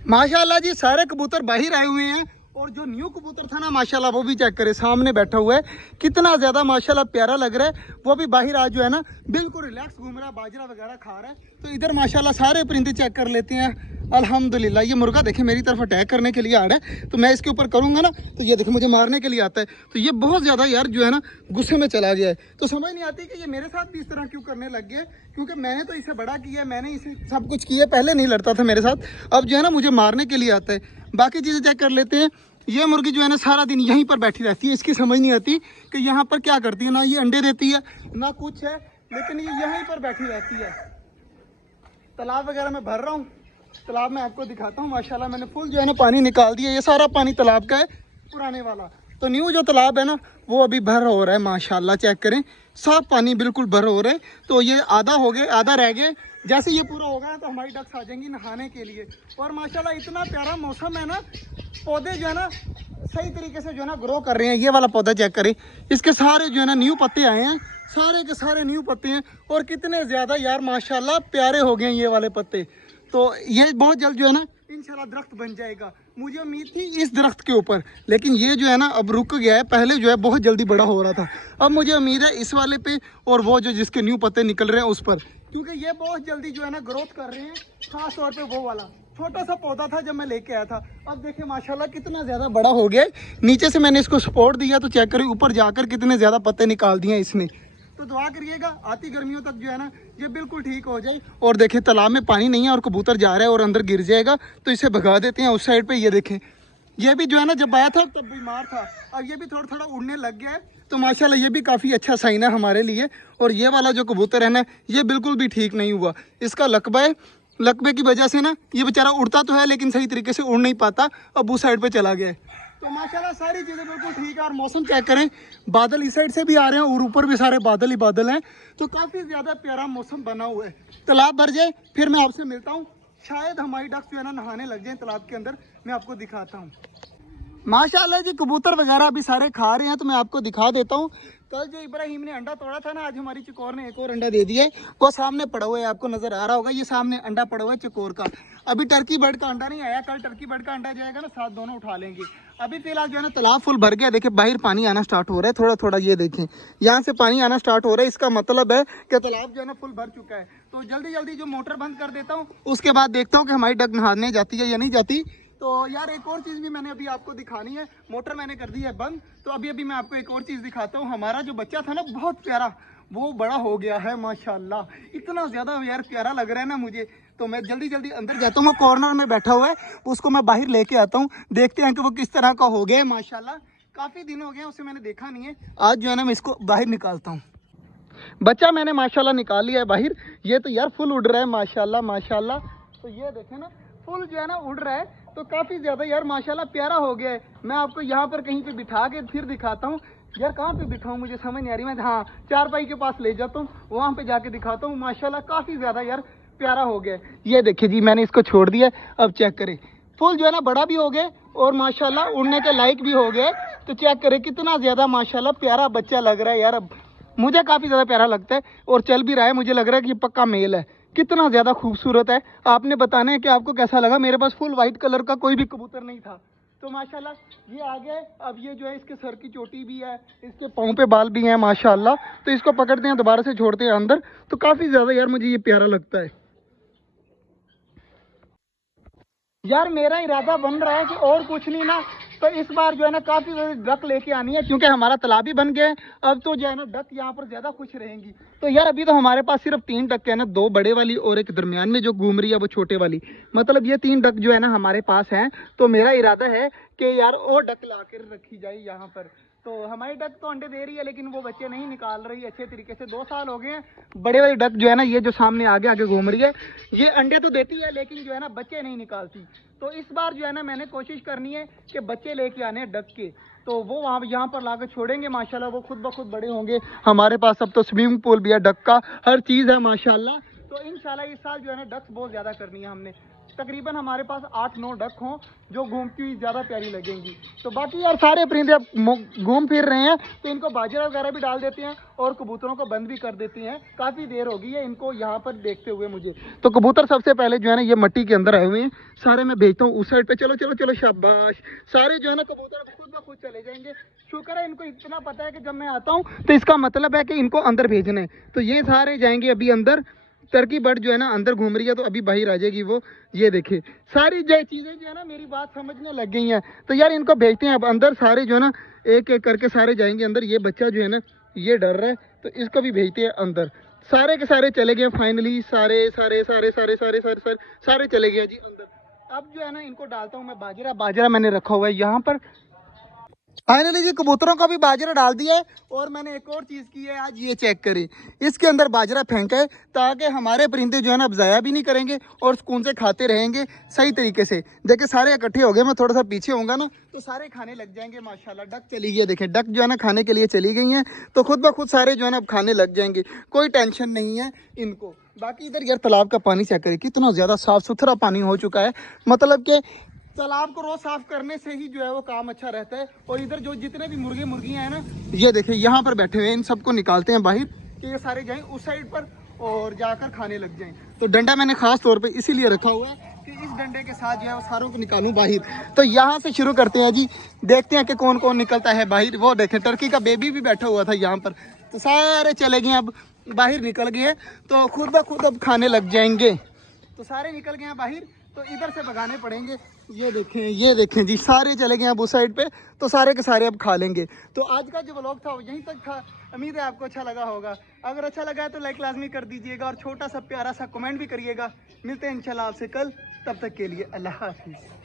माशाल्लाह जी सारे कबूतर बाहर आए हुए हैं और जो न्यू कबूतर था ना माशाल्लाह वो भी चेक करे सामने बैठा हुआ है, कितना ज़्यादा माशाल्लाह प्यारा लग रहा है। वो भी बाहर आज जो है ना बिल्कुल रिलैक्स घूम रहा है, बाजरा वगैरह खा रहा है। तो इधर माशाल्लाह सारे परिंदे चेक कर लेते हैं। अल्हम्दुलिल्लाह ये मुर्गा देखे मेरी तरफ अटैक करने के लिए आ रहा है, तो मैं इसके ऊपर करूँगा ना तो ये देखे मुझे मारने के लिए आता है। तो ये बहुत ज़्यादा यार जो है ना गुस्से में चला गया है। तो समझ नहीं आती कि ये मेरे साथ भी इस तरह क्यों करने लग गया, क्योंकि मैंने तो इसे बड़ा किया, मैंने इसे सब कुछ किया, पहले नहीं लड़ता था मेरे साथ, अब जो है ना मुझे मारने के लिए आता है। बाकी चीज़ें चेक कर लेते हैं। ये मुर्गी जो है ना सारा दिन यहीं पर बैठी रहती है, इसकी समझ नहीं आती कि यहाँ पर क्या करती है, ना ये अंडे देती है ना कुछ है, लेकिन ये यहीं पर बैठी रहती है। तालाब वगैरह में भर रहा हूँ, तालाब में आपको दिखाता हूँ। माशाल्लाह मैंने फुल जो है ना पानी निकाल दिया, ये सारा पानी तालाब का है पुराने वाला। तो न्यू जो तालाब है ना वो अभी भर हो रहा है माशाल्लाह, चेक करें साफ पानी बिल्कुल भर हो रहा है। तो ये आधा हो गए, आधा रह गए, जैसे ये पूरा होगा तो हमारी डक्स आ जाएंगी नहाने के लिए। और माशाल्लाह इतना प्यारा मौसम है ना, पौधे जो है ना सही तरीके से जो है ना ग्रो कर रहे हैं। ये वाला पौधा चेक करें, इसके सारे जो है ना न्यू पत्ते आए हैं, सारे के सारे न्यू पत्ते हैं और कितने ज़्यादा यार माशाल्लाह प्यारे हो गए हैं ये वाले पत्ते। तो ये बहुत जल्द जो है ना इंशाल्लाह दरख्त बन जाएगा। मुझे उम्मीद थी इस दरख्त के ऊपर, लेकिन ये जो है ना अब रुक गया है, पहले जो है बहुत जल्दी बड़ा हो रहा था। अब मुझे उम्मीद है इस वाले पे और वो जो जिसके न्यू पत्ते निकल रहे हैं उस पर, क्योंकि ये बहुत जल्दी जो है ना ग्रोथ कर रहे हैं। खास तौर पे वो वाला छोटा सा पौधा था जब मैं लेके आया था, अब देखिए माशाल्लाह कितना ज़्यादा बड़ा हो गया है। नीचे से मैंने इसको सपोर्ट दिया तो चेक करें ऊपर जाकर कितने ज़्यादा पत्ते निकाल दिए हैं इसने। तो दुआ करिएगा आती गर्मियों तक जो है ना ये बिल्कुल ठीक हो जाए। और देखें तालाब में पानी नहीं है और कबूतर जा रहा है और अंदर गिर जाएगा, तो इसे भगा देते हैं उस साइड पे। ये देखें ये भी जो है ना जब आया था तब बीमार था, अब ये भी थोड़ा थोड़ा उड़ने लग गया है। तो माशाल्लाह ये भी काफ़ी अच्छा साइन है हमारे लिए। और ये वाला जो कबूतर है ना ये बिल्कुल भी ठीक नहीं हुआ, इसका लकबा है, लकबे की वजह से ना ये बेचारा उड़ता तो है लेकिन सही तरीके से उड़ नहीं पाता, अब उस साइड पे चला गया है। तो माशाल्लाह सारी चीज़ें बिल्कुल ठीक है। और मौसम चेक करें, बादल इस साइड से भी आ रहे हैं और ऊपर भी सारे बादल ही बादल हैं, तो काफ़ी ज़्यादा प्यारा मौसम बना हुआ है। तालाब भर जाए फिर मैं आपसे मिलता हूँ, शायद हमारी डक्स जो है ना नहाने लग जाए तालाब के अंदर, मैं आपको दिखाता हूँ। माशाल्लाह जी कबूतर वगैरह अभी सारे खा रहे हैं, तो मैं आपको दिखा देता हूँ। कल जो इब्राहिम ने अंडा तोड़ा था ना, आज हमारी चकोर ने एक और अंडा दे दिया है, वो सामने पड़ा हुआ है, आपको नजर आ रहा होगा, ये सामने अंडा पड़ा हुआ है चकोर का। अभी टर्की बर्ड का अंडा नहीं आया, कल टर्की बर्ड का अंडा जाएगा ना, साथ दोनों उठा लेंगे। अभी फिलहाल जो है ना तालाब फुल भर गया, देखिए बाहर पानी आना स्टार्ट हो रहा है थोड़ा थोड़ा, ये देखें यहाँ से पानी आना स्टार्ट हो रहा है, इसका मतलब है कि तालाब जो है ना फुल भर चुका है। तो जल्दी जल्दी जो मोटर बंद कर देता हूँ, उसके बाद देखता हूँ कि हमारी डक नहाने जाती है या नहीं जाती। तो यार एक और चीज़ भी मैंने अभी आपको दिखानी है, मोटर मैंने कर दी है बंद, तो अभी मैं आपको एक और चीज़ दिखाता हूँ। हमारा जो बच्चा था ना बहुत प्यारा, वो बड़ा हो गया है माशाल्लाह, इतना ज़्यादा यार प्यारा लग रहा है ना मुझे। तो मैं जल्दी जल्दी अंदर जाता हूँ, वो कॉर्नर में बैठा हुआ है, उसको मैं बाहर लेके आता हूँ, देखते हैं कि वो किस तरह का हो गया है। माशाल्लाह काफ़ी दिन हो गए उसे मैंने देखा नहीं है, आज जो है ना मैं इसको बाहर निकालता हूँ। बच्चा मैंने माशाल्लाह निकाल लिया है बाहर, ये तो यार फुल उड़ रहा है माशाल्लाह माशाल्लाह। तो ये देखें ना फुल जो है ना उड़ रहा है, तो काफ़ी ज़्यादा यार माशाल्लाह प्यारा हो गया है। मैं आपको यहाँ पर कहीं पे बिठा के फिर दिखाता हूँ। यार कहाँ पे बिठाऊँ मुझे समझ नहीं आ रही, मैं हाँ चारपाई के पास ले जाता हूँ, वहाँ पे जाके दिखाता हूँ। माशाल्लाह काफ़ी ज़्यादा यार प्यारा हो गया है। ये देखिए जी मैंने इसको छोड़ दिया, अब चेक करें फुल जो है ना बड़ा भी हो गया और माशाल्लाह उड़ने के लायक भी हो गया। तो चेक करें कितना ज़्यादा माशाल्लाह प्यारा बच्चा लग रहा है यार, अब मुझे काफ़ी ज़्यादा प्यारा लगता है और चल भी रहा है, मुझे लग रहा है कि ये पक्का मेल है। कितना ज़्यादा खूबसूरत है, आपने बताना है कि आपको कैसा लगा। मेरे पास फुल वाइट कलर का कोई भी कबूतर नहीं था, तो माशाल्लाह ये आ गया है। अब ये जो है इसके सर की चोटी भी है, इसके पाँव पे बाल भी हैं माशाल्लाह। तो इसको पकड़ते हैं दोबारा से छोड़ते हैं अंदर, तो काफ़ी ज़्यादा यार मुझे ये प्यारा लगता है। यार मेरा इरादा बन रहा है कि और कुछ नहीं ना, तो इस बार जो है ना काफ़ी डक लेके आनी है, क्योंकि हमारा तालाब भी बन गया है। अब तो जो है ना डक यहाँ पर ज़्यादा खुश रहेंगी। तो यार अभी तो हमारे पास सिर्फ 3 डक है ना, 2 बड़े वाली और एक दरमियान में जो घूम रही है वो छोटे वाली, मतलब ये 3 डक जो है ना हमारे पास हैं। तो मेरा इरादा है कि यार और डक ला कर रखी जाए यहाँ पर। तो हमारी डक तो अंडे दे रही है लेकिन वो बच्चे नहीं निकाल रही अच्छे तरीके से, 2 साल हो गए हैं। बड़े वाली डक जो है ना ये जो सामने आगे आगे घूम रही है, ये अंडे तो देती है लेकिन जो है ना बच्चे नहीं निकालती। तो इस बार जो है ना मैंने कोशिश करनी है कि बच्चे लेके आने हैं डक के, तो वो वहाँ यहाँ पर लाकर छोड़ेंगे माशाल्लाह, वो खुद ब खुद बड़े होंगे। हमारे पास अब तो स्विमिंग पूल भी है, डक का हर चीज़ है माशाल्लाह। तो इंशाल्लाह इस साल जो है ना डक्स बहुत ज़्यादा करनी है हमने। तकरीबन हमारे पास 8-9 डक हों जो घूमती हुई ज़्यादा प्यारी लगेंगी। तो बाकी यार सारे परिंदे अब घूम फिर रहे हैं, तो इनको बाजरा वगैरह भी डाल देते हैं और कबूतरों को बंद भी कर देते हैं। काफ़ी देर हो गई है इनको यहाँ पर देखते हुए मुझे। तो कबूतर सबसे पहले जो है ना ये मट्टी के अंदर आए हुए हैं, सारे मैं भेजता हूँ उस साइड पे। चलो चलो चलो, शाबाश। सारे जो है ना कबूतर खुद ब खुद चले जाएंगे। शुक्र है इनको इतना पता है कि जब मैं आता हूँ तो इसका मतलब है कि इनको अंदर भेजना है। तो ये सारे जाएंगे अभी अंदर। टर्की बर्ड जो है ना अंदर घूम रही है, तो अभी बाहर आ जाएगी वो। ये देखे सारी चीज़ें जो है ना मेरी बात समझने लग गई हैं। तो यार इनको भेजते हैं अब अंदर। सारे जो है ना एक एक करके सारे जाएंगे अंदर। ये बच्चा जो है ना ये डर रहा है, तो इसको भी भेजते हैं अंदर। सारे के सारे चले गए फाइनली। सारे सारे सारे सारे सारे सारे सारे सारे चले गए जी अंदर। अब जो है ना इनको डालता हूँ मैं बाजरा। बाजरा मैंने रखा हुआ है यहाँ पर। फाइनली जी कबूतरों का भी बाजरा डाल दिया है। और मैंने एक और चीज़ की है आज, ये चेक करें। इसके अंदर बाजरा फेंका है ताकि हमारे परिंदे जो है ना अब ज़ाया भी नहीं करेंगे और सुकून से खाते रहेंगे सही तरीके से। देखिए सारे इकट्ठे हो गए, मैं थोड़ा सा पीछे होऊंगा ना तो सारे खाने लग जाएंगे माशाल्लाह। डक चली गई है, देखें डक जो है ना खाने के लिए चली गई हैं। तो खुद ब खुद सारे जो है ना अब खाने लग जाएंगे, कोई टेंशन नहीं है इनको। बाकी इधर यार तालाब का पानी चेक करें, कितना ज़्यादा साफ़ सुथरा पानी हो चुका है। मतलब कि तालाब को रोज साफ करने से ही जो है वो काम अच्छा रहता है। और इधर जो जितने भी मुर्गे मुर्गियां हैं ना, ये देखिए यहाँ पर बैठे हुए हैं, इन सबको निकालते हैं बाहर कि ये सारे जाएं उस साइड पर और जाकर खाने लग जाएं। तो डंडा मैंने खास तौर पे इसीलिए रखा हुआ है कि इस डंडे के साथ जो है वो सारों को निकालूं बाहर। तो यहाँ से शुरू करते हैं जी, देखते हैं कि कौन कौन निकलता है बाहर। वो देखें टर्की का बेबी भी बैठा हुआ था यहाँ पर। तो सारे चले गए अब बाहर निकल गए, तो खुद ब खुद अब खाने लग जाएंगे। तो सारे निकल गए हैं बाहर, तो इधर से भगाने पड़ेंगे। ये देखें जी सारे चले गए अब उस साइड पे। तो सारे के सारे अब खा लेंगे। तो आज का जो व्लॉग था वो यहीं तक था। उम्मीद है आपको अच्छा लगा होगा। अगर अच्छा लगा है तो लाइक लाजमी कर दीजिएगा और छोटा सा प्यारा सा कमेंट भी करिएगा। मिलते हैं इंशाल्लाह आपसे कल, तब तक के लिए अल्लाह हाफिज़।